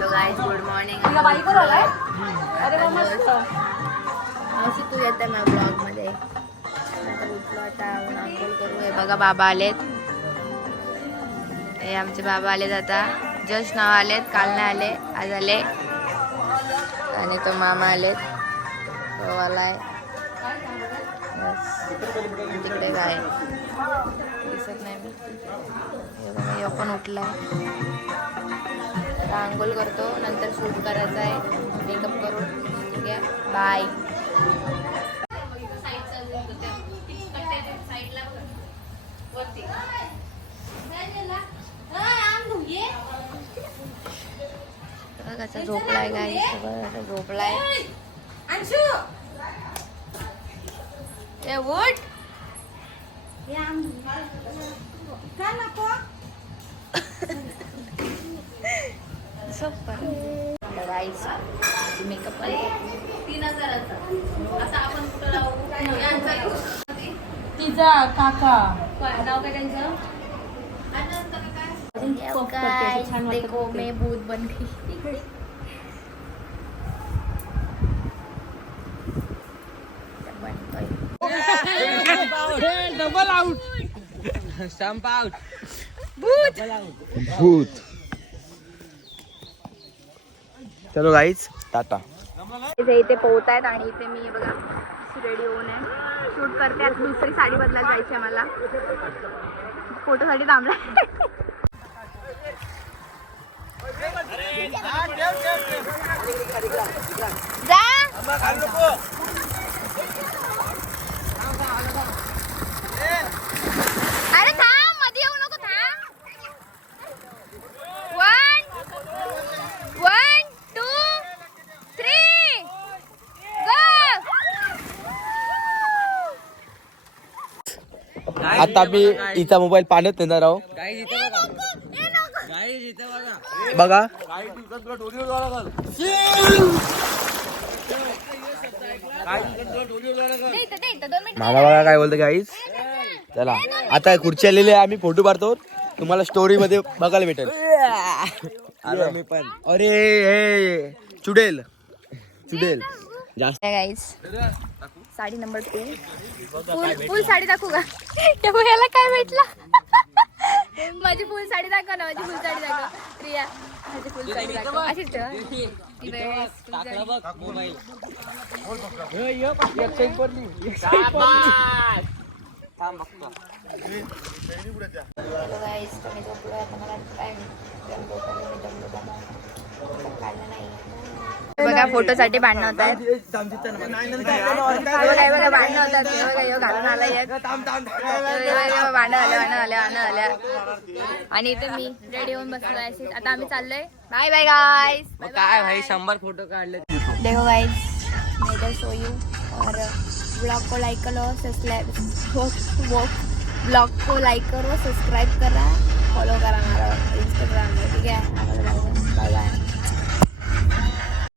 Hello guys, good morning. अशी तू येते ना ब्लॉग मध्ये. नंतर उठलो आता, अंघोळ करू. हे बघा बाबा आलेत. हे आमचे बाबा आलेत आता. जस्ट नाव आलेत, काल नाही आले, आज आले. आणि तो मामा आलेत, तो आलाय. तिकडे काय दिसत नाही मी. हे पण उठलाय. आंघोळ करतो, नंतर शूट करायचं आहे. मेकअप करून ठीक आहे. बाय. कसा झोपलाय गाई, सगळं झोपलाय. उठ. मेकअप 3000चा. आता आपण कुठं लावू? तिचा काका नाव काय त्यांचं? देखो मैं भूत बन गई. Double out. Stump out. भूत. चलो गाईज, टाटा. इथे पोहतायत आणि इथे मी बघा रेडी होऊन आहे. शूट करते. आता दुसरी साडी बदलायला जायची आहे मला. फोटोसाठी थांबला. अरे थांब, मध्ये येऊ नको. थांब. 1 2 3 आता मी हिचा मोबाईल पाण्यात नेणार आहो. बघा मामा बघा काय बोलतो गाईज. चला आता खुर्ची आलेली आहे, आम्ही फोटो काढतो. तुम्हाला स्टोरी मध्ये बघायला भेटेल. मी पण अरे हे चुडेल जास्त. गाईज, साडी नंबर 2 फुल साडी दाखवू का? याला काय भेटलं? माझी फुल साडी दाखव ना. माझी फुल साडी दाखव प्रिया. माझी फुल साडी दाखव. अशीच ठेवा. बघा फोटोसाठी भांडणं होत आहेत. बघा भांडणं होतात. बघा घालून आलाय. भांडण आल्या. आणि इथे मी रेडी होऊन बसलोय अशीच. आता आम्ही चाललोय. Bye bye guys. काय भाई 100 फोटो काढले. देखो गाइस, मैं इधर सो यू. और ब्लॉग को लाइक करो, सब्सक्राइब ब्लॉग को लाइक करो, सब्सक्राइब करा, फॉलो करा हमारा इंस्टाग्राम में. ठीक है, बाय बाय.